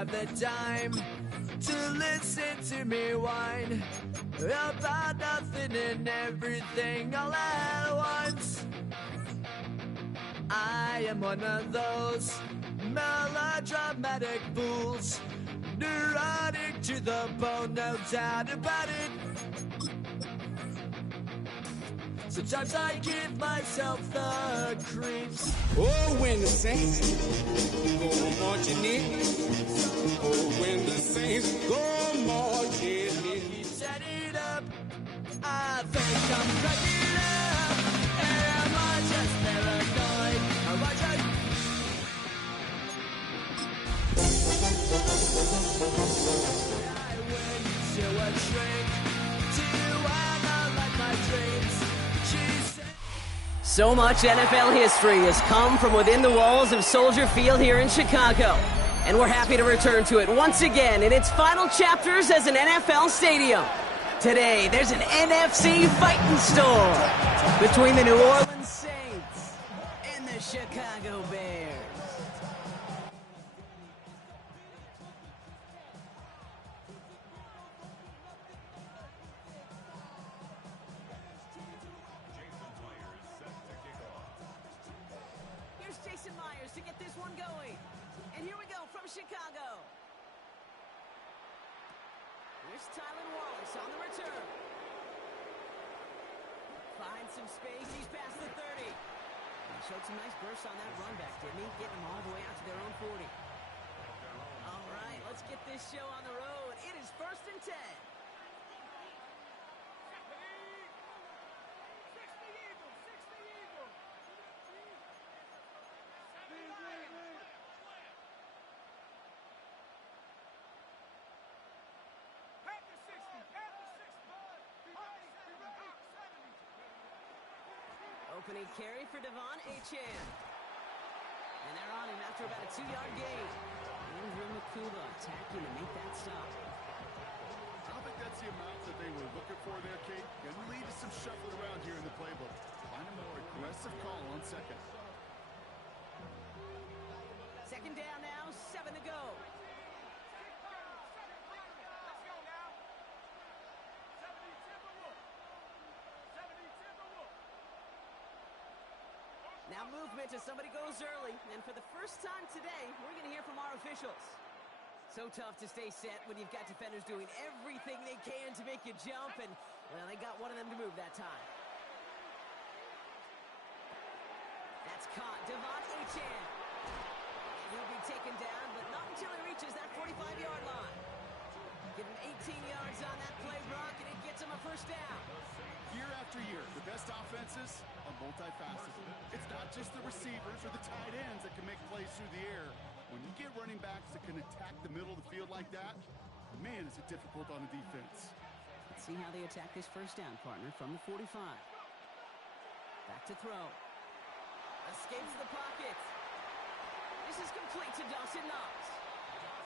have the time to listen to me whine about nothing and everything all at once. I am one of those melodramatic fools, neurotic to the bone, no doubt about it. Sometimes I give myself the creeps. Oh, when the saints go marching in. Oh, when the saints go marching in. Set it up. I think I'm cracking up. Am I just paranoid? Am I just... I went to a shrink to analyze my dreams. So much NFL history has come from within the walls of Soldier Field here in Chicago. And we're happy to return to it once again in its final chapters as an NFL stadium. Today, there's an NFC fighting storm between the New Orleans Saints and the Chicago Bears. To get this one going. And here we go from Chicago. Here's Tylan Wallace on the return. Finds some space. He's past the 30. He showed some nice bursts on that run back, didn't he? Getting them all the way out to their own 40. All right, let's get this show on the road. It is 1st and 10. Opening carry for Devon Achane. And they're on him after about a 2-yard gain. Andrew McCuba attacking to make that stop. I don't think that's the amount that they were looking for there, Kate. Going to lead to some shuffling around here in the playbook. Find a more aggressive call on second. Second down now, 7 to go. Now movement as somebody goes early, and for the first time today, we're going to hear from our officials. So tough to stay set when you've got defenders doing everything they can to make you jump, and, well, they got one of them to move that time. That's caught. Devon Achane. He'll be taken down, but not until he reaches that 45-yard line. Give him 18 yards on that play, Brock, and it gets him a first down. Year after year, the best offenses are multifaceted. It's not just the receivers or the tight ends that can make plays through the air. When you get running backs that can attack the middle of the field like that, man, is it difficult on the defense. Let's see how they attack this first down, partner, from the 45. Back to throw. Escapes the pocket. This is complete to Dawson Knox.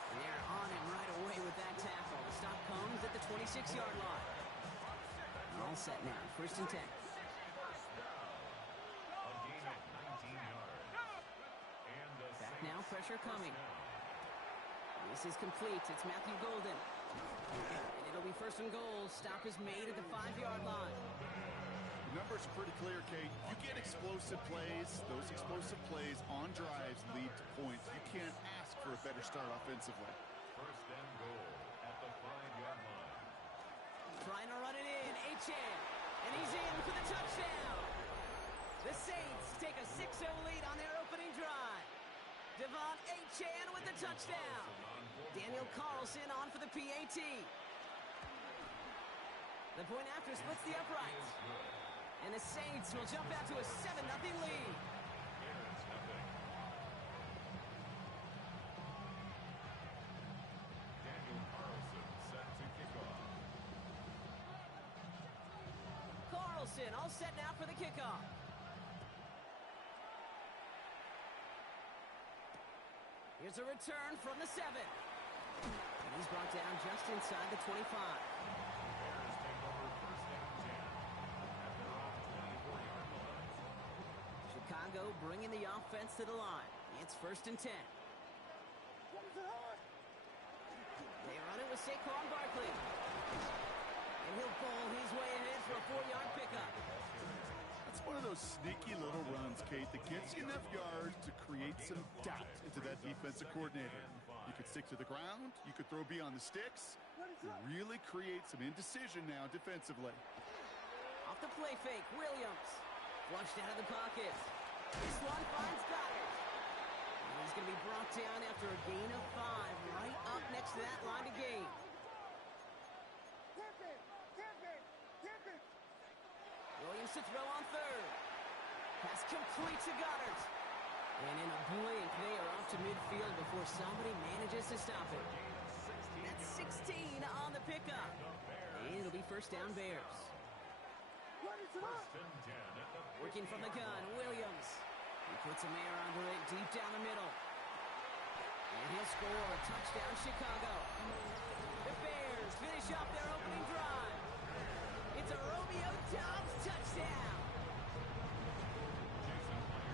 And they're on him right away with that tackle. The stop comes at the 26-yard line. All set now, 1st and 10. Back now, pressure coming. This is complete. It's Matthew Golden. And it'll be 1st and goal. Stop is made at the 5-yard line. The numbers are pretty clear, Kate. You get explosive plays. Those explosive plays on drives lead to points. You can't ask for a better start offensively. 1st and goal at the 5-yard line. Trying to run it in, Achane, and he's in for the touchdown. The Saints take a 6-0 lead on their opening drive. Devon Achane with the touchdown. Daniel Carlson on for the PAT. The point after splits the uprights. And the Saints will jump out to a 7-0 lead. All set now for the kickoff. Here's a return from the 7. And he's brought down just inside the 25. Chicago bringing the offense to the line. It's 1st and 10. with Saquon Barkley. And he'll bowl his way ahead for a 4-yard pickup. It's one of those sneaky little runs, Kate, that gets you enough yards to create some doubt into that defensive coordinator. You could stick to the ground, you could throw beyond the sticks, really create some indecision now defensively. Off the play fake, Williams. Flushed out of the pocket. This one finds Goddard. And he's going to be brought down after a gain of 5, right up next to that line of gain. Williams to throw on third. Pass complete to Goddard. And in a blink, they are off to midfield before somebody manages to stop it. That's 16 on the pickup. And it'll be first down Bears. Working from the gun, Williams. He puts a air under it deep down the middle. And he'll score a touchdown, Chicago. The Bears finish off their opening drive. It's a Romeo Doubs touchdown.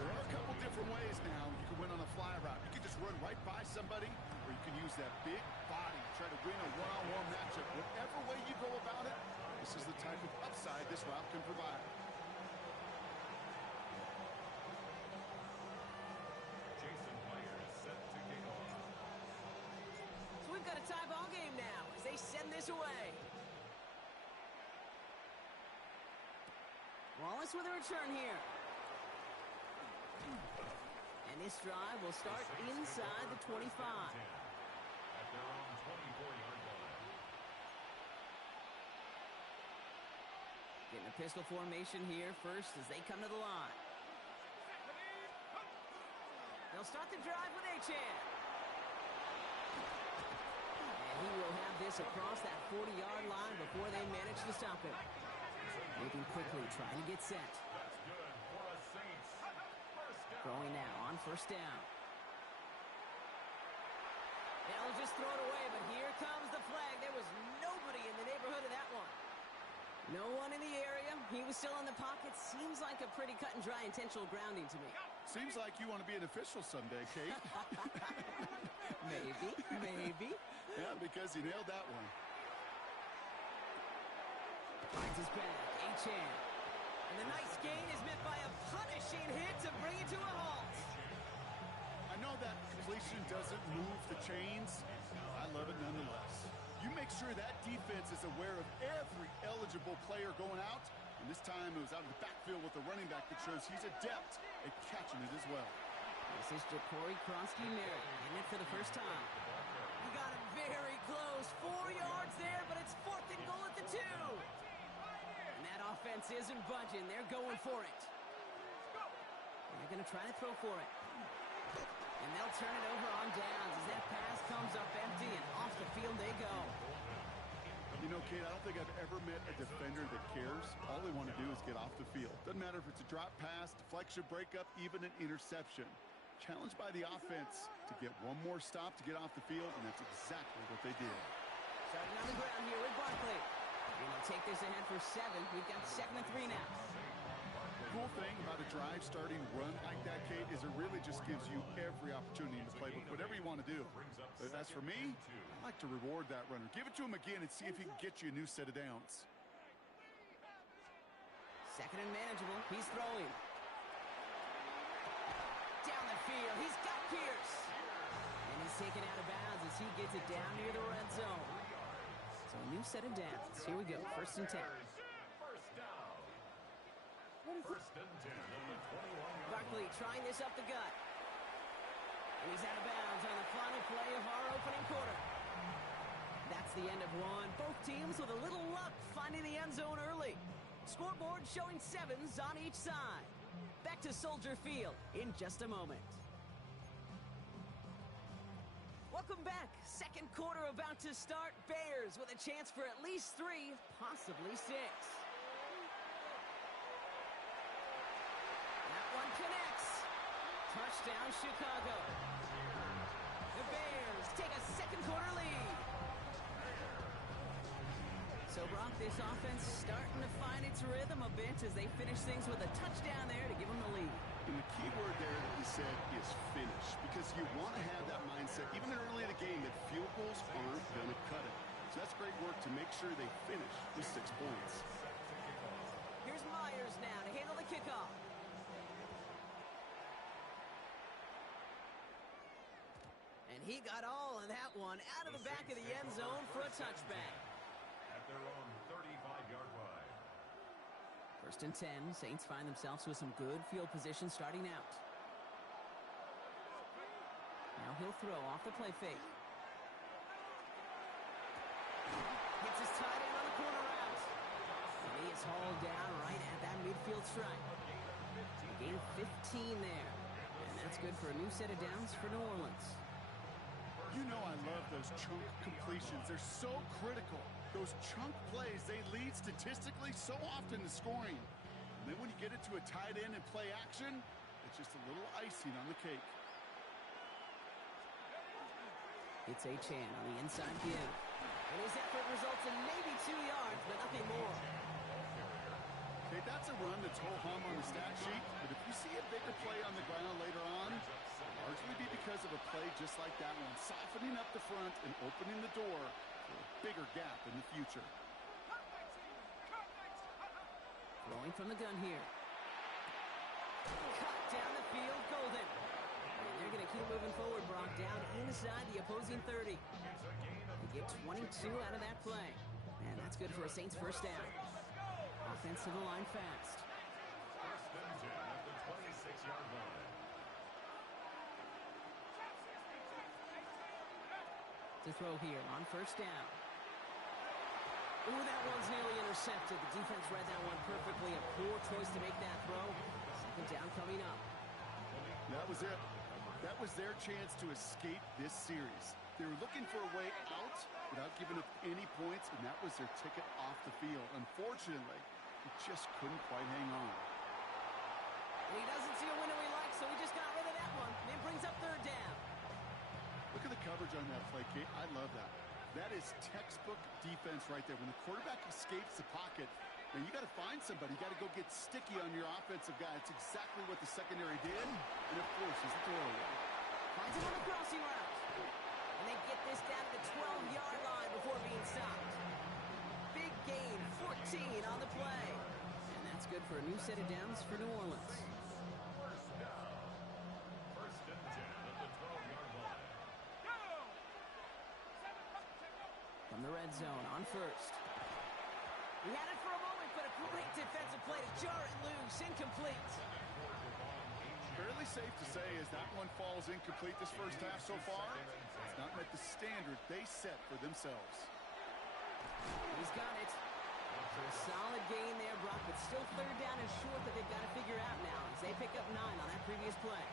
There are a couple different ways now you can win on a fly route. You can just run right by somebody, or you can use that big body to try to win a one-on-one matchup. Whatever way you go about it, this is the type of upside this route can provide. So we've got a tie ball game now as they send this away. Wallace with a return here. And this drive will start inside the 25. At their own 24-yard line. Getting a pistol formation here first as they come to the line. They'll start the drive with Achane. And he will have this across that 40-yard line before they manage to stop him. Moving quickly, trying to get set. That's good for a Saints. First down. Throwing now on first down. They'll just throw it away, but here comes the flag. There was nobody in the neighborhood of that one. No one in the area. He was still in the pocket. Seems like a pretty cut and dry intentional grounding to me. Seems like you want to be an official someday, Kate. Maybe. Yeah, because you nailed that one. Finds his back, Achane. And the nice gain is met by a punishing hit to bring it to a halt. I know that completion doesn't move the chains. I love it nonetheless. You make sure that defense is aware of every eligible player going out. And this time it was out of the backfield with a running back that shows he's adept at catching it as well. This is Ja'Cory Krosky-Merritt in it for the first time. He got him very close. 4 yards there, but it's 4th and goal at the 2. And that offense isn't budging. They're going for it. They're going to try to throw for it. And they'll turn it over on downs as that pass comes up empty and off the field they go. You know, Kate, I don't think I've ever met a defender that cares. All they want to do is get off the field. Doesn't matter if it's a drop pass, deflection, breakup, even an interception. Challenged by the offense to get one more stop to get off the field, and that's exactly what they did. Starting on the ground here with Barkley. And they'll take this ahead for 7. We've got 2nd and 3 now. The cool thing about a drive starting run like that, Kate, is it really just gives you every opportunity in the playbook, whatever you want to do. But as for me, I like to reward that runner. Give it to him again and see if he can get you a new set of downs. 2nd and manageable. He's throwing. Down the field. He's got Pierce. And he's taken out of bounds as he gets it down near the red zone. So a new set of downs. Here we go. 1st and 10. First down. First and 10 on the 21-yard Barkley trying this up the gut. And he's out of bounds on the final play of our opening quarter. That's the end of one. Both teams with a little luck finding the end zone early. Scoreboard showing 7s on each side. Back to Soldier Field in just a moment. Welcome back. 2nd quarter about to start. Bears with a chance for at least 3, possibly 6. That one connects. Touchdown, Chicago. The Bears take a 2nd quarter lead. So, Brock, this offense starting to find its rhythm a bit as they finish things with a touchdown there to give them the lead. And the key word there that he said is finish, because you want to have that mindset, even early in the game, that field goals aren't going to cut it. So that's great work to make sure they finish with 6 points. Here's Myers now to handle the kickoff. And he got all of that one out of the back of the end zone for a touchback. At their own 35-yard line. 1st and 10. Saints find themselves with some good field position starting out. Now he'll throw off the play fake. Gets his tight end on the corner route. And he is hauled down right at that midfield stripe. A gain of 15 there. And that's good for a new set of downs for New Orleans. You know I love those chunk completions. They're so critical. Those chunk plays, they lead statistically so often to scoring. And then when you get it to a tight end and play action, it's just a little icing on the cake. It's Chan on the inside give. And his effort results in maybe 2 yards, but nothing more. Okay, that's a run that's ho-hum on the stat sheet, but if you see a bigger play on the ground later on, it'll largely be because of a play just like that one, softening up the front and opening the door for a bigger gap in the future. Throwing from the gun here. Cut down the field, Golden. And they're going to keep moving forward, Brock, down inside the opposing 30. They get 22 out of that play. And that's good for a Saints first down. Offense to the line fast. 1st and 10 at the 26-yard line. To throw here on 1st down. Ooh, that one's nearly intercepted. The defense read that one perfectly. A poor choice to make that throw. 2nd down coming up. That was it. That was their chance to escape this series. They were looking for a way out without giving up any points, and that was their ticket off the field. Unfortunately, he just couldn't quite hang on. And he doesn't see a window he likes, so he just got rid of that one. And it brings up 3rd down. Look at the coverage on that play, Kate. I love that. That is textbook defense right there. When the quarterback escapes the pocket, and you got to find somebody. You got to go get sticky on your offensive guy. It's exactly what the secondary did, and it forces the throw away. Finds him on the crossing route. And they get this down to the 12-yard line before being stopped. Big gain, 14 on the play. And that's good for a new set of downs for New Orleans. 1st down. 1st and 10 at the 12-yard line. From the red zone on 1st. He had it for a moment, but a great defensive play to jar it loose. Incomplete. Fairly safe to say as that one falls incomplete this first half so far, it's not met the standard they set for themselves. He's got it. So a solid gain there, Brock, but still 3rd down and short that they've got to figure out now as they pick up 9 on that previous play.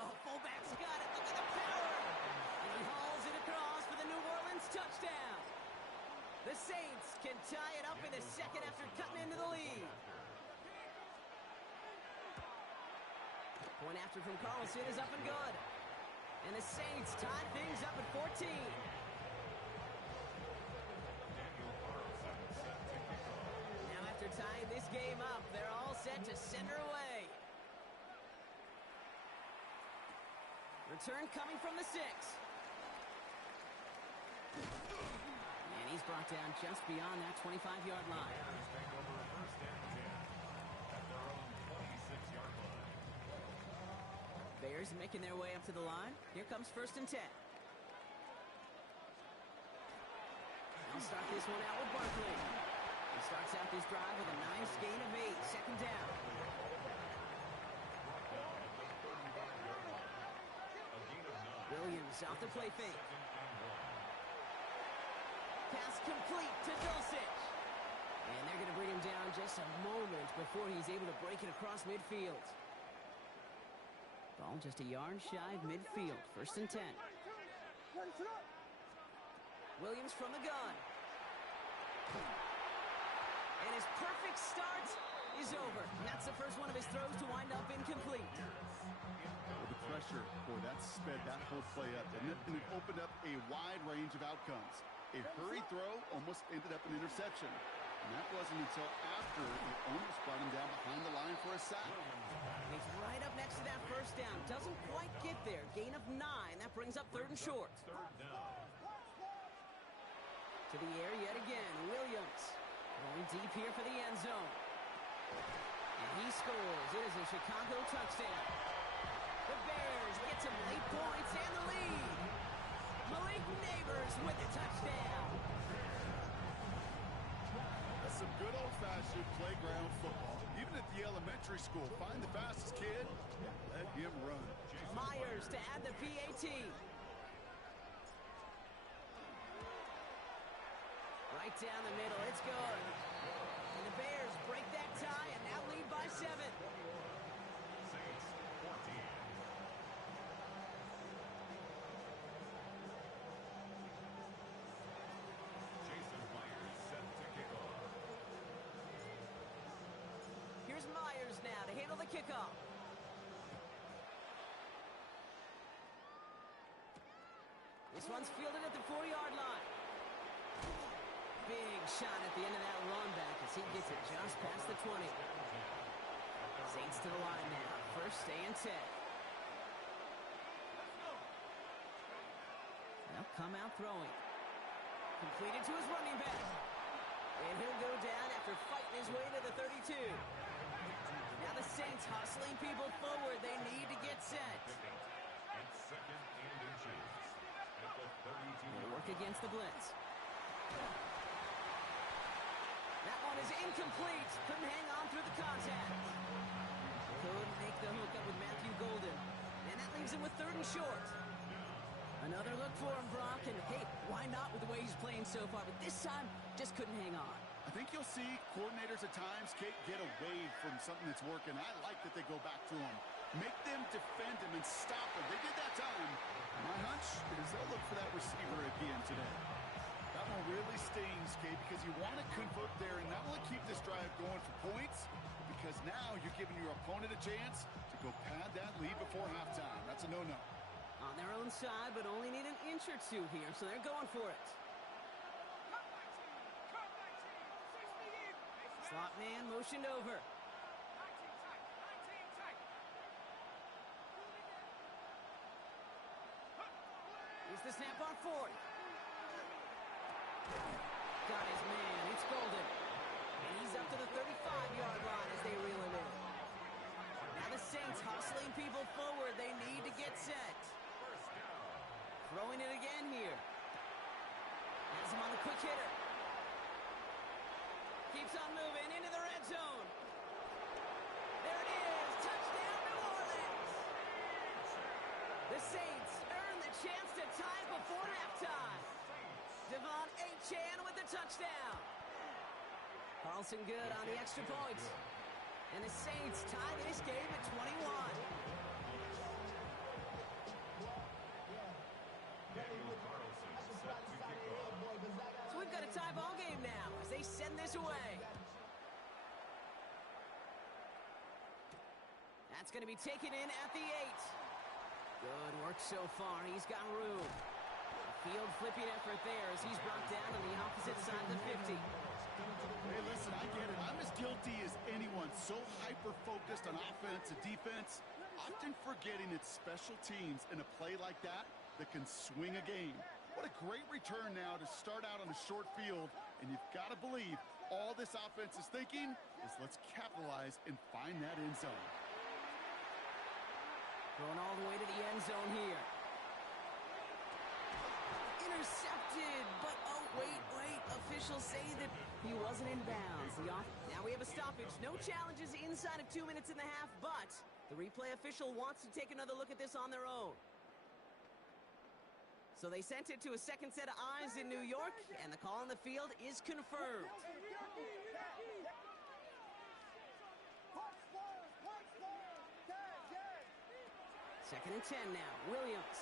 Oh, fullback's got it. Look at the power. And he hauls it across for the New Orleans touchdown. The Saints can tie it up in the 2nd after cutting into the lead. Point after from Carlson is up and good. And the Saints tie things up at 14. Now after tying this game up, they're all set to send her away. Return coming from the 6. And he's brought down just beyond that 25-yard line. Take over 1st and 10 at their own 26-yard line. Bears making their way up to the line. Here comes 1st and 10. They'll start this one out with Barkley. He starts out this drive with a nice gain of 8. 2nd down. Williams off the play fake. Pass complete to Dulcich. And they're going to bring him down just a moment before he's able to break it across midfield. Ball just a yard shy of midfield. 1st and 10. Williams from the gun. And his perfect start is over. And that's the first one of his throws to wind up incomplete. Well, the pressure, boy, that sped that whole play up, and it opened up a wide range of outcomes. A hurried throw almost ended up an interception. And that wasn't until after it almost brought him down behind the line for a sack. He's right up up next to that first down. Doesn't quite get there. Gain of 9. That brings up 3rd and short. Third down. To the air yet again. Williams going deep here for the end zone. And he scores. It is a Chicago touchdown. The Bears get some late points and the lead. Malik Neighbors with the touchdown. That's some good old-fashioned playground football. Even at the elementary school, find the fastest kid, let him run. Myers to add the PAT. Right down the middle, it's good. And the Bears break that tie and now lead by 7. Saints 14. Jason Myers set to kick off. Here's Myers now to handle the kickoff. This one's fielded at the 40-yard line. Big shot at the end of that run back as he gets it just past the 20. Saints to the line now. First and 10. They'll come out throwing. Completed to his running back. And he'll go down after fighting his way to the 32. Now the Saints hustling people forward. They need to get set. And second and inches at the 32. They work against the blitz. That one is incomplete. Couldn't hang on through the contact. Couldn't make the hook up with Matthew Golden. And that leaves him with 3rd and short. Another look for him, Brock. And hey, why not with the way he's playing so far? But this time, just couldn't hang on. I think you'll see coordinators at times, Kate, get away from something that's working. I like that they go back to him. Make them defend him and stop him. They did that time. My hunch is they'll look for that receiver again today. That one really stings, Kate, because you want to convert there and not only keep this drive going for points, because now you're giving your opponent a chance to go pad that lead before halftime. That's a no-no. On their own side, but only need an inch or two here, so they're going for it. Slot man motioned over. Here's the snap on 4th. Got his man. It's Golden. And he's up to the 35-yard line as they reel him in. Now the Saints hustling people forward. They need to get set. Throwing it again here. Has him on the quick hitter. Keeps on moving into the red zone. There it is. Touchdown, New Orleans. The Saints earn the chance to tie it before halftime. Devon Achane with the touchdown. Carlson good on the extra point. And the Saints tie this game at 21. So we've got a tie ball game now as they send this away. That's going to be taken in at the 8. Good work so far. He's got room. Field flipping effort there as he's brought down on the opposite side of the 50. Hey, listen, I get it. I'm as guilty as anyone. So hyper-focused on offense and defense, often forgetting it's special teams in a play like that can swing a game. What a great return now to start out on a short field, and you've got to believe all this offense is thinking is let's capitalize and find that end zone. Going all the way to the end zone here. Intercepted, but oh, wait. Officials say that he wasn't in bounds. Now we have a stoppage. No challenges inside of 2 minutes and a half, but the replay official wants to take another look at this on their own. So they sent it to a second set of eyes in New York, and the call on the field is confirmed. Second and 10 now. Williams.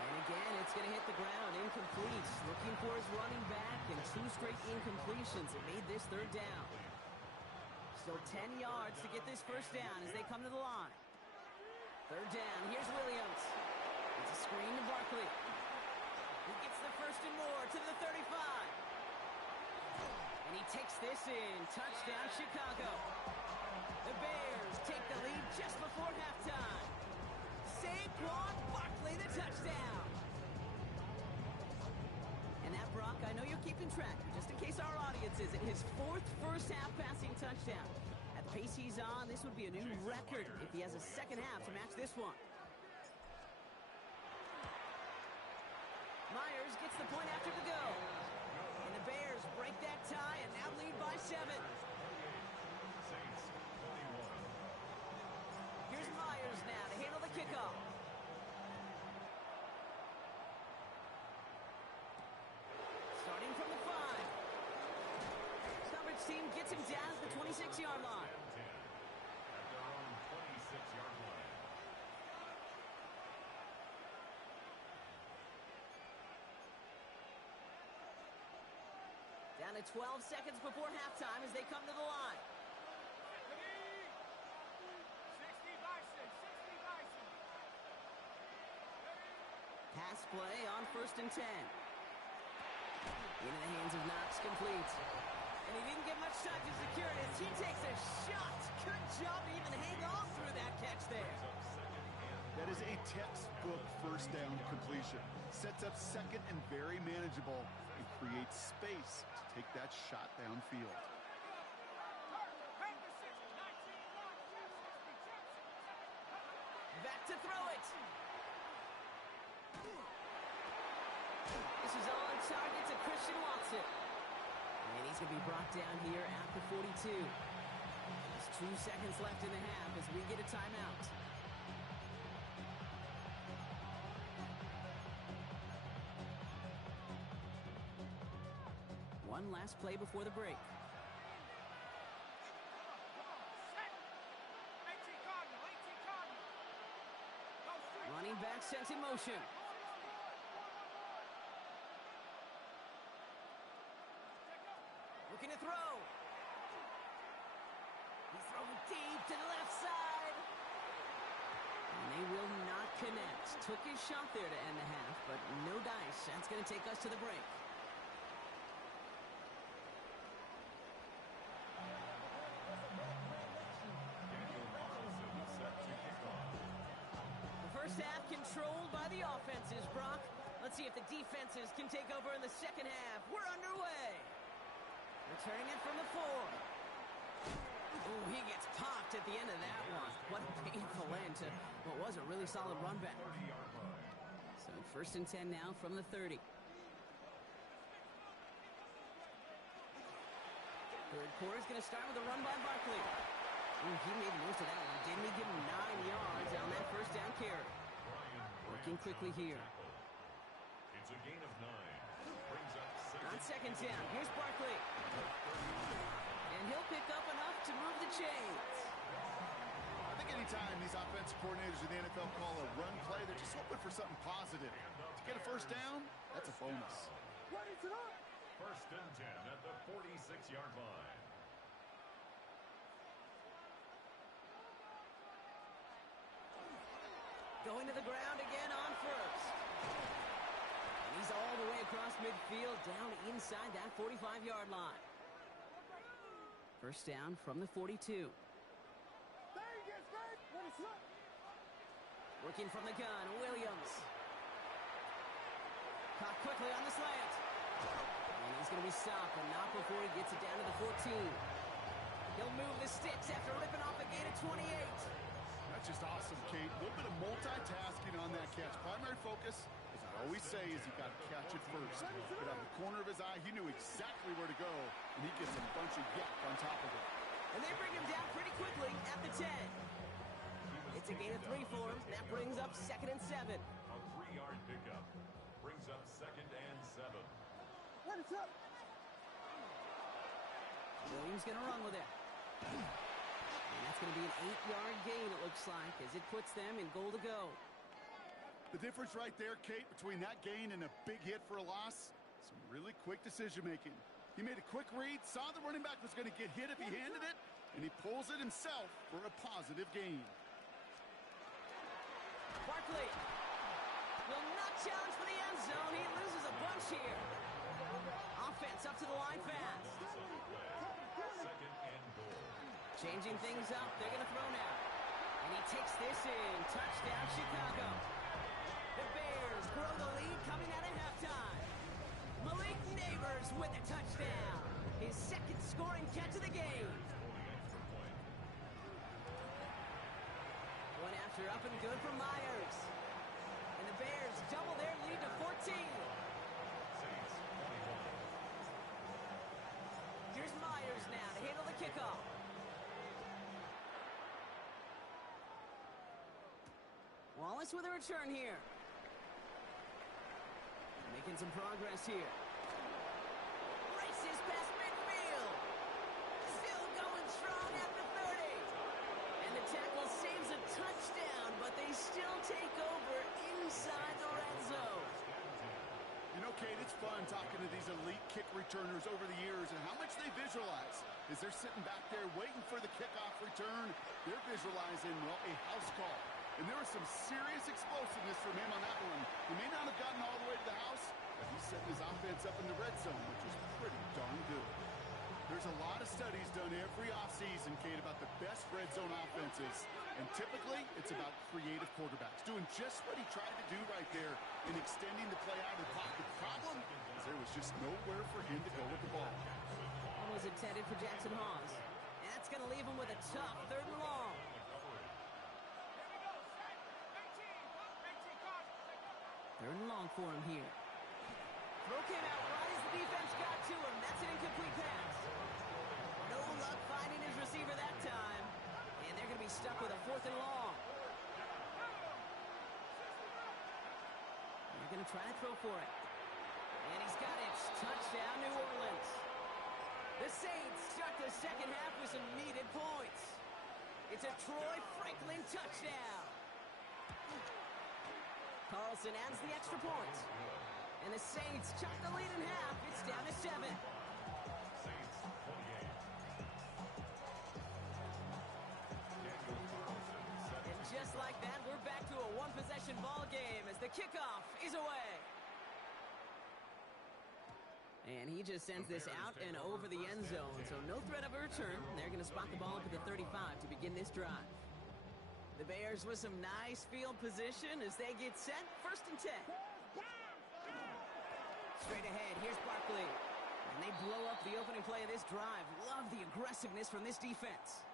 And again, it's going to hit the ground. Incomplete. Looking for his running back, and 2 straight incompletions. It made this 3rd down. Still 10 yards to get this first down as they come to the line. 3rd down. Here's Williams. It's a screen to Barkley. He gets the first and more to the 35. And he takes this in. Touchdown, Chicago. The Bears take the lead just before halftime. Saquon Barkley, the touchdown. And that, Brock, I know you're keeping track, just in case our audience isn't, his fourth first-half passing touchdown. At the pace he's on, this would be a new record if he has a second half to match this one. Myers gets the point after the go. And the Bears break that tie and now lead by 7. Here's Myers now to handle the kickoff. Starting from the 5. Coverage team gets him down at the 26-yard line. At their own 26-yard line. Down to 12 seconds before halftime as they come to the line. Pass play on 1st and 10. Into the hands of Knox, complete. And he didn't get much time to secure it as he takes a shot. Good job to even hang on through that catch there. That is a textbook first down completion. Sets up second and very manageable and creates space to take that shot downfield. Back to throw it. This is on target to Christian Watson. And he's going to be brought down here at the 42. There's 2 seconds left in the half as we get a timeout. One last play before the break. Running back sent in motion. Looking to throw. He's throwing deep to the left side. And they will not connect. Took his shot there to end the half, but no dice. That's going to take us to the break. The first half controlled by the offenses, Brock. Let's see if the defenses can take over in the second half. We're underway. Returning it from the 4. Oh, he gets popped at the end of that one. What a painful end to what was a really solid run back. So 1st and 10 now from the 30. Third quarter is going to start with a run by Barkley. Ooh, he made the most of that one. Didn't he give him 9 yards on that first down carry? Working quickly here. It's a gain of 9. Brings up On second down, here's Barkley. And he'll pick up enough to move the chains. I think anytime these offensive coordinators in the NFL call a run play, they're just hoping for something positive. To get a first down, that's a bonus. 1st and 10 at the 46-yard line. Going to the ground again on 1st. And he's all the way across midfield, down inside that 45-yard line. First down from the 42. Working from the gun, Williams. Caught quickly on the slant. And he's going to be stopped, but not before he gets it down to the 14. He'll move the sticks after ripping off a gain of 28. That's just awesome, Kate. A little bit of multitasking on that catch. Primary focus, as I always say, is you got to catch it first. But out of the corner of his eye, he knew exactly where to go, and he gets a bunch of yak on top of it. And they bring him down pretty quickly at the 10. It's a gain of 3 for him. That brings up 2nd and 7. A 3-yard pickup. Brings up 2nd and 7. Williams going to run with it. And that's going to be an 8-yard gain, it looks like, as it puts them in goal to go. The difference right there, Kate, between that gain and a big hit for a loss, some really quick decision-making. He made a quick read, saw the running back was going to get hit if he handed it, and he pulls it himself for a positive gain. Barkley will not challenge for the end zone. He loses a bunch here. Offense up to the line fast. Second and goal. Changing things up. They're going to throw now. And he takes this in. Touchdown, Chicago. The Bears grow the lead coming out of halftime. Malik Neighbors with a touchdown. His second scoring catch of the game. One after up and good for Myers. And the Bears double their lead to 14. Saints 21. Here's Myers now to handle the kickoff. Wallace with a return here. Making some progress here. Races past midfield. Still going strong at the 30. And the tackle saves a touchdown, but they still take over inside the red zone. You know, Kate, it's fun talking to these elite kick returners over the years and how much they visualize. As they're sitting back there waiting for the kickoff return, they're visualizing, well, a house call. And there was some serious explosiveness from him on that one. He may not have gotten all the way to the house, but he's setting his offense up in the red zone, which is pretty darn good. There's a lot of studies done every offseason, Kate, about the best red zone offenses. And typically, it's about creative quarterbacks, doing just what he tried to do right there in extending the play out of the pocket. The problem is there was just nowhere for him to go with the ball. Ball was intended for Jackson Hawes. And that's going to leave him with a tough 3rd and long. 3rd and long for him here. Throw came out right as the defense got to him. That's an incomplete pass. No luck finding his receiver that time. And they're going to be stuck with a 4th and long. They're going to try to throw for it. And he's got it. Touchdown, New Orleans. The Saints start the second half with some needed points. It's a Troy Franklin touchdown. Carlson adds the extra point. And the Saints chop the lead in half. It's down to 7. Saints 28. And just like that, we're back to a one-possession ball game as the kickoff is away. And he just sends this out and over the end zone, so no threat of a return. They're going to spot the ball up at the 35 to begin this drive. The Bears with some nice field position as they get set. 1st and 10. Straight ahead, here's Barkley. And they blow up the opening play of this drive. Love the aggressiveness from this defense.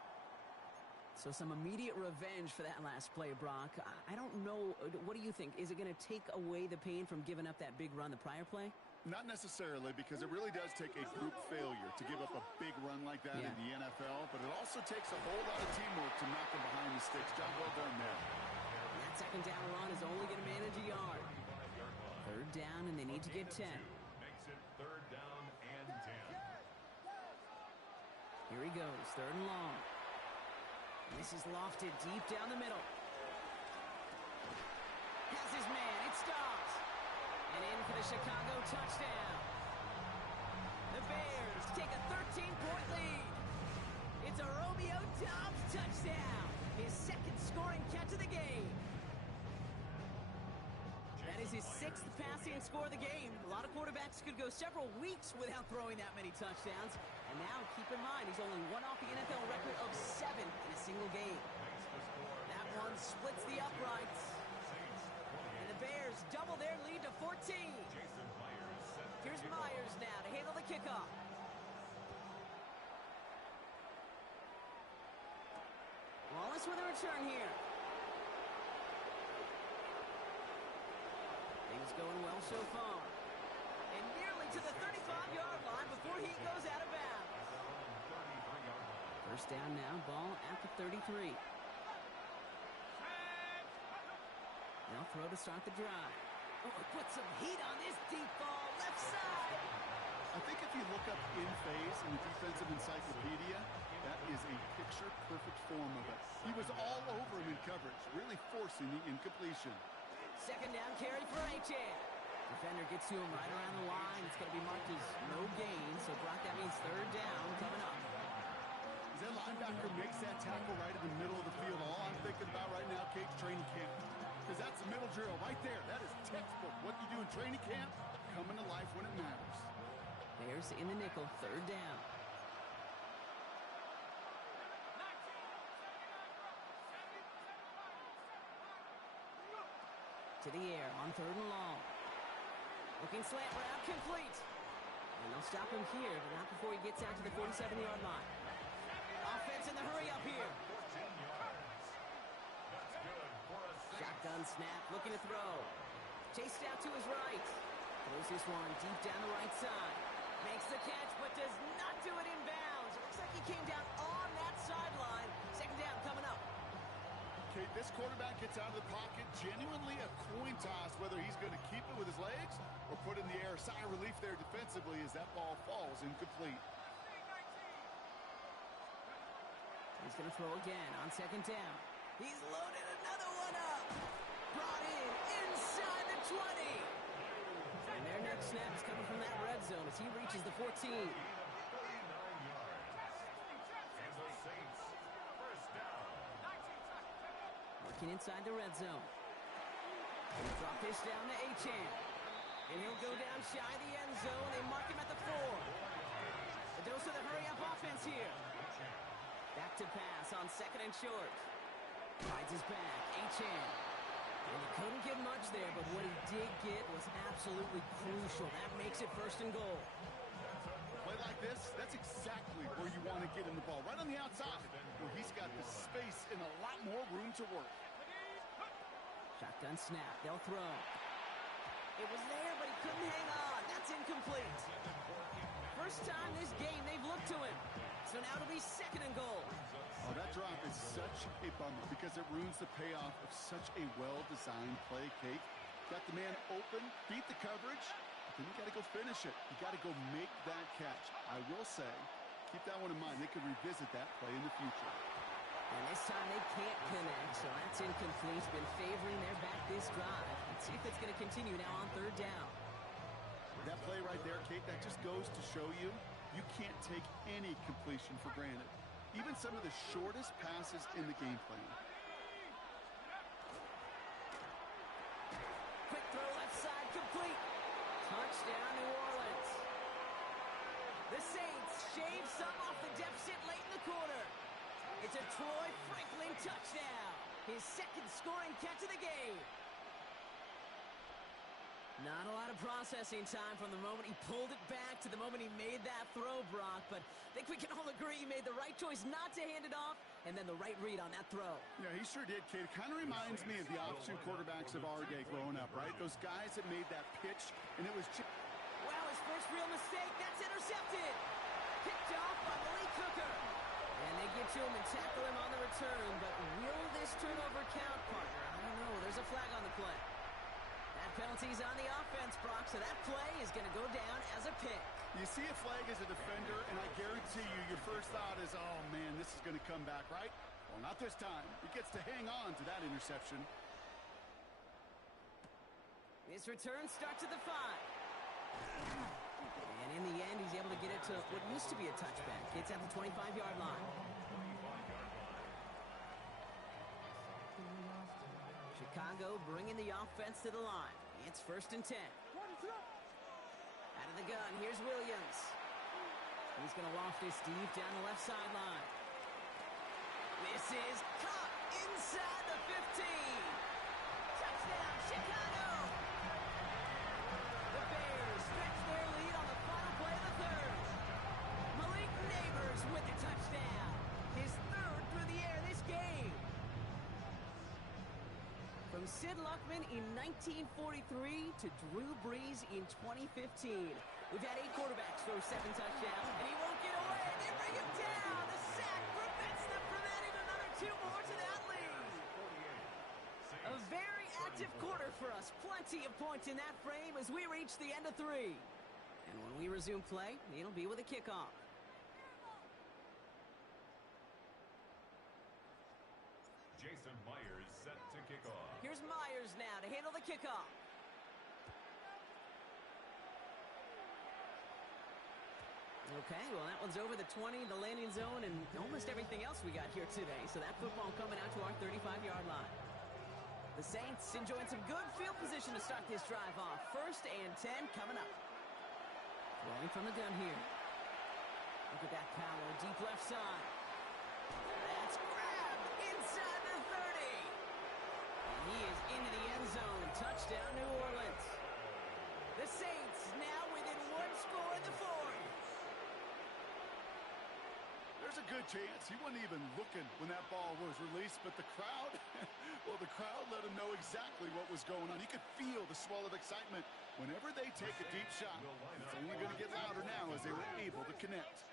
So some immediate revenge for that last play, Brock. I don't know. What do you think? Is it going to take away the pain from giving up that big run the prior play? Not necessarily, because it really does take a group failure to give up a big run like that in the NFL, but it also takes a whole lot of teamwork to knock them behind the sticks. Job well done there. And that 2nd down run is only going to manage a yard. 3rd down, and they need to get 10. Makes it 3rd down and 10. Here he goes, 3rd and long. And this is lofted deep down the middle. Has his man, it stops. And in for the Chicago touchdown. The Bears take a 13-point lead. It's a Romeo Doubs touchdown. His 2nd scoring catch of the game. That is his 6th passing score of the game. A lot of quarterbacks could go several weeks without throwing that many touchdowns. And now, keep in mind, he's only one off the NFL record of 7 in a single game. That one splits the uprights. And the Bears double their lead to 14. Here's Myers now to handle the kickoff. Wallace with a return here. Things going well so far. And nearly to the 35-yard line before he goes out of bounds. 1st down now, ball at the 33. They'll throw to start the drive. Oh, put some heat on this deep ball, left side. I think if you look up in phase in the defensive encyclopedia, that is a picture-perfect form of it. He was all over him in coverage, really forcing the incompletion. 2nd down carry for Achane. Defender gets to him right around the line. It's going to be marked as no gain, so Brock, that means 3rd down coming up. As that linebacker makes that tackle right in the middle of the field, all I'm thinking about right now, Kate's training camp. Because that's the middle drill right there. That is textbook. What you do in training camp, coming to life when it matters. Bears in the nickel, 3rd down. to the air on 3rd and long. Looking slant route, complete. And they'll stop him here, but not before he gets out to the 47-yard line. Offense in the hurry up here. Shotgun snap, looking to throw. Chased out to his right. Throws this one deep down the right side. Makes the catch, but does not do it in bounds. It looks like he came down on that sideline. 2nd down coming up. Okay, this quarterback gets out of the pocket. Genuinely a coin toss whether he's going to keep it with his legs or put it in the air. Sigh of relief there defensively as that ball falls incomplete. He's going to throw again on 2nd down. He's loaded another one up. Brought in inside the 20. And their next snap is coming from that red zone as he reaches the 14. Working inside the red zone. He'll drop this down to Achane. And he'll go down shy of the end zone. They mark him at the 4. The dose of the hurry-up offense here. Back to pass on 2nd and short. Rides his back, Achane. And he couldn't get much there, but what he did get was absolutely crucial. That makes it 1st and goal. Play like this, that's exactly where you want to get in the ball. Right on the outside, where he's got the space and a lot more room to work. Shotgun snap, they'll throw. It was there, but he couldn't hang on. That's incomplete. First time this game they've looked to him. So now it'll be 2nd and goal. Oh, that drop is such a bummer because it ruins the payoff of such a well-designed play, Kate. Got the man open, beat the coverage, but then you got to go finish it. You got to go make that catch. I will say, keep that one in mind. They could revisit that play in the future. And this time they can't connect, so that's incomplete. Been favoring their back this drive. Let's see if it's going to continue now on 3rd down. That play right there, Kate, that just goes to show you, you can't take any completion for granted. Even some of the shortest passes in the game plan. Quick throw left side, complete. Touchdown, New Orleans. The Saints shave some off the deficit late in the quarter. It's a Troy Franklin touchdown. His 2nd scoring catch of the game. Not a lot of processing time from the moment he pulled it back to the moment he made that throw, Brock. But I think we can all agree he made the right choice not to hand it off and then the right read on that throw. Yeah, he sure did, Kate. It kind of reminds me of the option quarterbacks of our day growing up, right? Those guys that made that pitch, and it was just... Wow, his first real mistake. That's intercepted. Picked off by Malik Hooker. And they get to him and tackle him on the return. But will this turnover count, partner? I don't know. There's a flag on the play. That penalty's on the offense, Brock, so that play is going to go down as a pick. You see a flag as a defender, and I guarantee you, your first thought is, oh, man, this is going to come back, right? Well, not this time. He gets to hang on to that interception. This return starts at the 5. And in the end, he's able to get it to what used to be a touchback. It's at the 25-yard line. Chicago bringing the offense to the line. It's 1st and 10. Out of the gun, here's Williams. He's going to loft this deep down the left sideline. This is caught inside the 15. Touchdown, Chicago! The Bears stretch their lead on the final play of the 3rd. Malik Neighbors with the touchdown. His 3rd through the air this game. From Sid Luckman in 1943 to Drew Brees in 2015. We've had 8 quarterbacks throw 7 touchdowns, and he won't get away. They bring him down. The sack prevents them from adding another 2 more to that lead. A very active quarter for us. Plenty of points in that frame as we reach the end of 3. And when we resume play, it'll be with a kickoff. Jason Myers set to kick off. Here's Myers now to handle the kickoff. Okay, well, that one's over the 20, the landing zone, and almost everything else we got here today. So that football coming out to our 35-yard line. The Saints enjoying some good field position to start this drive off. 1st and 10 coming up. Rolling from the gun here. Look at that power, deep left side. That's grabbed inside the 30. And he is into the end zone. Touchdown. a good chance. He wasn't even looking when that ball was released, but the crowd, well, the crowd let him know exactly what was going on. You could feel the swell of excitement. Whenever they take a deep shot, it's only going to get louder now as they were able to connect.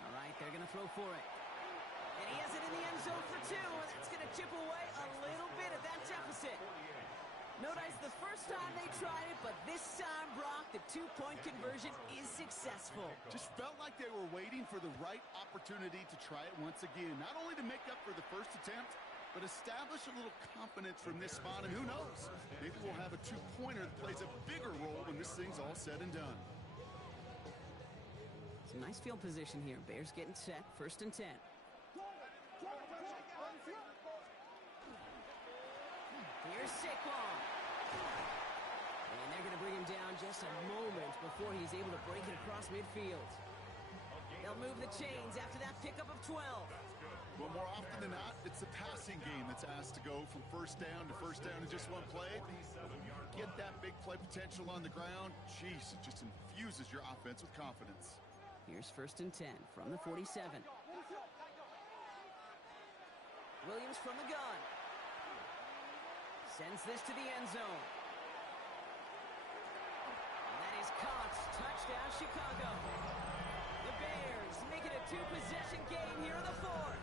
All right, they're going to throw for it. And he has it in the end zone for 2, and that's going to chip away a little bit of that deficit. Notice the first time they tried it, but this time, Brock, the 2-point conversion is successful. Just felt like they were waiting for the right opportunity to try it once again. Not only to make up for the first attempt, but establish a little confidence from this spot. And who knows, maybe we'll have a 2-pointer that plays a bigger role when this thing's all said and done. Some nice field position here. Bears getting set, 1st and 10. Here's Saquon. And they're going to bring him down just a moment before he's able to break it across midfield. They'll move the chains after that pickup of 12. Well, more often than not, it's the passing game that's asked to go from first down in just one play. Get that big play potential on the ground. Jeez, it just infuses your offense with confidence. Here's 1st and 10 from the 47. Williams from the gun. Sends this to the end zone. And that is caught. Touchdown, Chicago. The Bears make it a 2-possession game here in the 4th.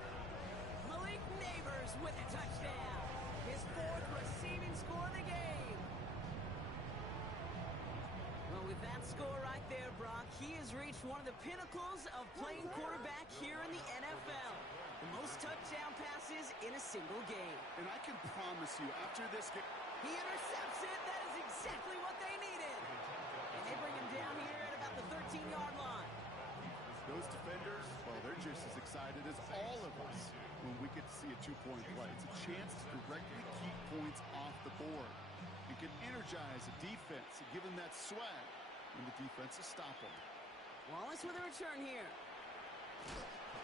Malik Neighbors with a touchdown. His 4th receiving score of the game. Well, with that score right there, Brock, he has reached one of the pinnacles of playing quarterback here in the NFL. The most touchdown passes in a single game. And I can promise you, after this game... He intercepts it. That is exactly what they needed. And they bring him down here at about the 13-yard line. Those defenders, well, they're just as excited as all of us when we get to see a 2-point play. It's a chance to directly keep points off the board. It can energize a defense and give them that swag when the defense is stopping. Wallace with a return here.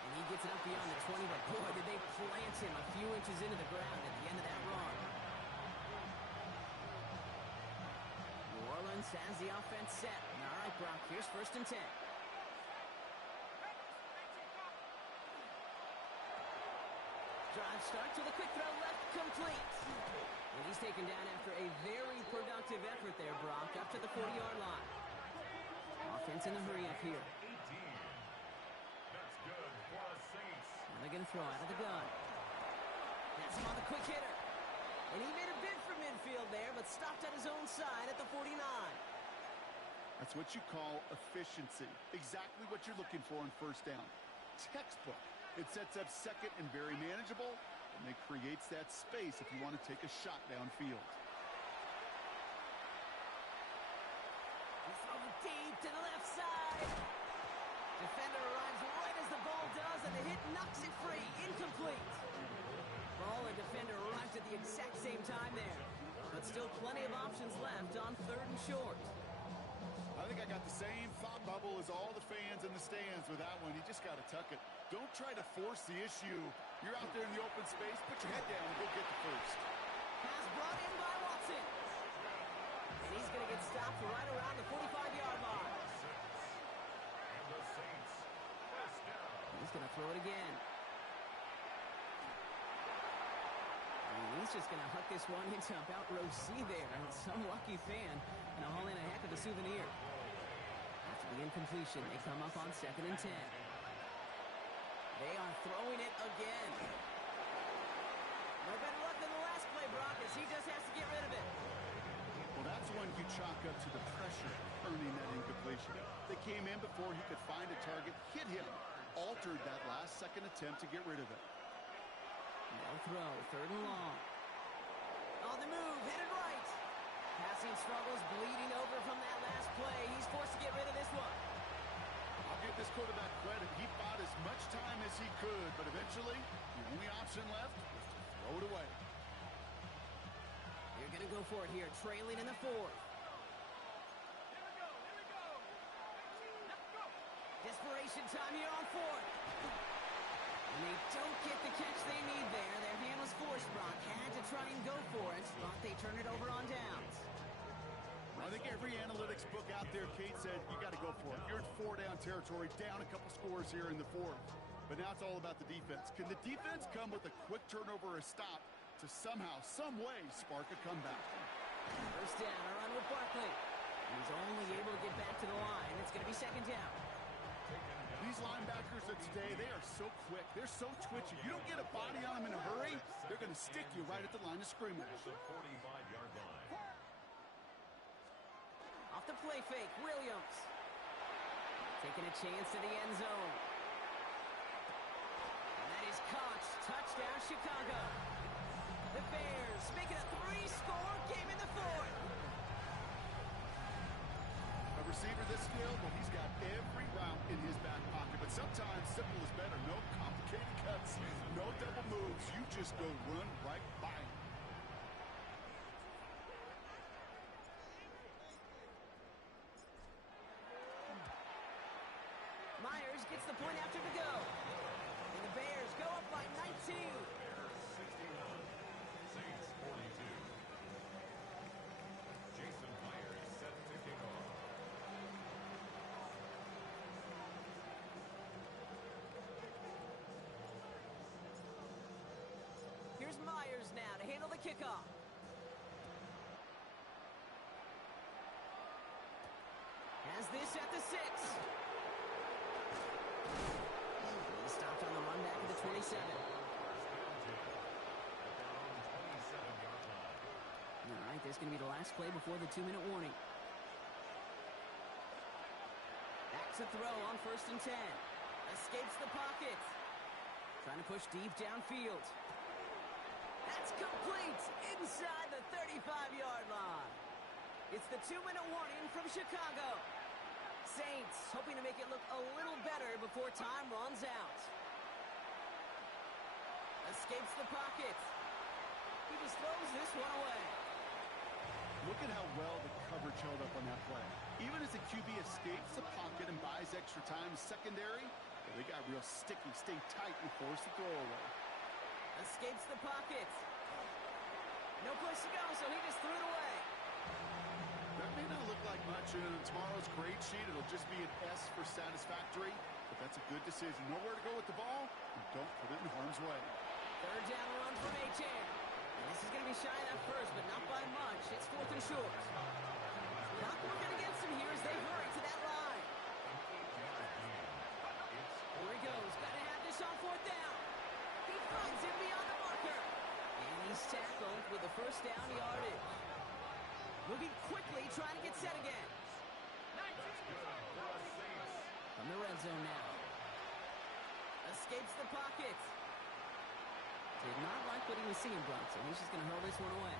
And he gets it up beyond the 20, but boy, did they plant him a few inches into the ground at the end of that run. New Orleans has the offense set. All right, Brock, here's 1st and 10. Drive start to the quick throw left, complete. And he's taken down after a very productive effort there, Brock, up to the 40-yard line. Offense in a hurry up here. That's good for a Saints. Now they're going to throw out of the gun. That's him on the quick hitter. And he made a bid for midfield there, but stopped at his own side at the 49. That's what you call efficiency. Exactly what you're looking for on 1st down. Textbook. It sets up 2nd and very manageable, and it creates that space if you want to take a shot downfield. He's thrown deep to the left side. Defender arrives right as the ball does, and the hit knocks it free. Incomplete. Ball and defender arrived at the exact same time there. But still plenty of options left on 3rd and short. I think I got the same thought bubble as all the fans in the stands with that one. You just got to tuck it. Don't try to force the issue. You're out there in the open space. Put your head down and go get the first. Pass brought in by Watson. And he's going to get stopped right around the 45-yard line. And the Saints, first down. He's going to throw it again. And he's just going to huck this one into about row C there. And some lucky fan going to haul in a heck of a souvenir. After the incompletion, they come up on 2nd and 10. They are throwing it again. No better luck than the last play, Brock, as he just has to get rid of it. Well, that's one you chalk up to the pressure earning that incompletion. They came in before he could find a target, hit him, altered that last second attempt to get rid of it. No throw, 3rd and long. On the move, headed right. Passing struggles, bleeding over from that last play. He's forced to get rid of this one. I'll give this quarterback credit. He bought as much time as he could, but eventually, the only option left was to throw it away. You're going to go for it here, trailing in the 4th. Desperation time here on 4th. And And they don't get the catch they need there. Their hand was forced. Brock had to try and go for it. But they turn it over on downs. I think every analytics book out there, Kate, said you got to go for it. You're in 4-down territory, down a couple scores here in the fourth. But now it's all about the defense. Can the defense come with a quick turnover or a stop to somehow, some way, spark a comeback? First down, a run with Barkley. And he's only able to get back to the line. It's going to be second down. These linebackers of today, they are so quick. They're so twitchy. You don't get a body on them in a hurry, they're going to stick you right at the line of scrimmage. The 45-yard line. Off the play fake, Williams. Taking a chance to the end zone. And that is caught. Touchdown, Chicago. The Bears making a 3-score game in the fourth. A receiver this skilled, well, he's got every route in his back pocket. But sometimes simple is better. No complicated cuts, no double moves. You just go run right by him. Myers gets the point after to go. And the Bears go up by 19. Bears 61, Saints 42. Jason Myers set to kick off. Here's Myers now to handle the kickoff. Has this at the 6. He stopped on the run back at the 27. All right, this is going to be the last play before the 2-minute warning. Back to throw on 1st and 10. Escapes the pocket. Trying to push deep downfield. That's complete inside the 35-yard line. It's the 2-minute warning from Chicago. Saints hoping to make it look a little better before time runs out. Escapes the pocket. He just throws this one away. Look at how well the coverage held up on that play. Even as the QB escapes the pocket and buys extra time secondary, they got real sticky, stay tight, and force the throw away. Escapes the pocket. No place to go, so he just threw it away. That may not look like much in tomorrow's grade sheet. It'll just be an S for satisfactory, but that's a good decision. Know where to go with the ball, and don't put it in harm's way. 3rd down run from H.A. And this is going to be shy of first, but not by much. It's 4th and short. Not working against him here as they hurry to that line. Here he goes. Got to have this on 4th down. He finds him beyond the marker. And he's tackled with the first down yardage. Moving quickly, trying to get set again. From the red zone now. Escapes the pocket. Did not like what he was seeing, Bronson. He's just going to hurl this one away.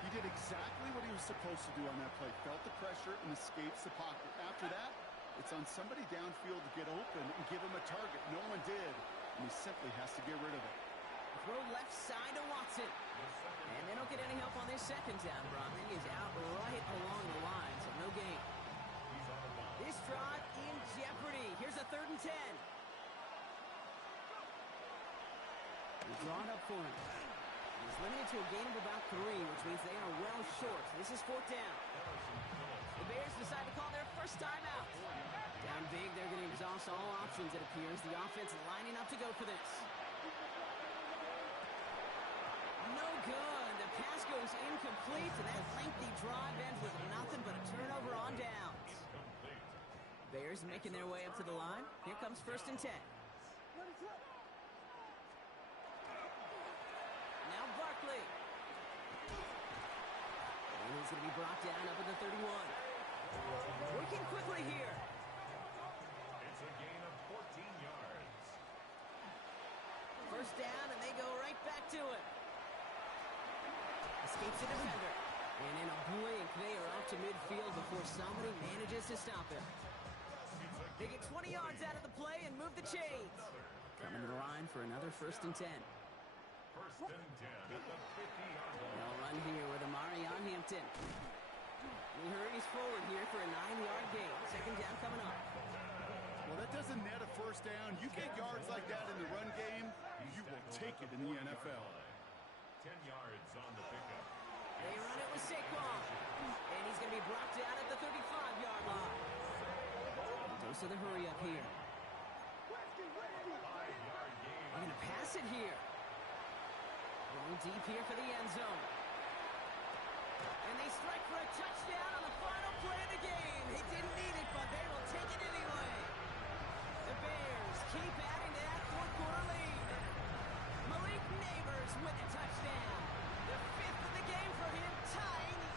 He did exactly what he was supposed to do on that play. Felt the pressure and escapes the pocket. After that, it's on somebody downfield to get open and give him a target. No one did, and he simply has to get rid of it. Throw left side to Watson. And they don't get any help on this second down, Bronson. He is out right along the line, so no gain. This drive in jeopardy. Here's a 3rd and 10. He's drawn up for him. He's limited to a gain of about 3, which means they are well short. This is 4th down. The Bears decide to call their first timeout. Down big, they're going to exhaust all options, it appears. The offense lining up to go for this. No good. The pass goes incomplete, and that lengthy drive ends with nothing but a turnover on downs. Bears making their way up to the line. Here comes 1st and 10. Now Barkley. And he's going to be brought down up at the 31. Working quickly here. It's a gain of 14 yards. First down, and they go right back to it. Escapes the defender. And in a blink, they are off to midfield before somebody manages to stop him. They get 20 yards out of the play and move the chains. Coming to the line for another 1st and 10. 1st and 10 at the 50-yard line. They'll run here with Amari on Hampton. He hurries forward here for a 9-yard gain. Second down coming up. Well, that doesn't net a first down. You get yards like that in the run game, you will take it in the NFL. 10 yards on the pickup. They run it with Saquon. And he's going to be brought down at the 35-yard line. Dose of the hurry up here. They're going to pass it here. Going deep here for the end zone. And they strike for a touchdown on the final play of the game. He didn't need it, but they will take it anyway. The Bears keep adding to that fourth-quarter lead. Malik Neighbors with a touchdown. The fifth of the game for him, tying the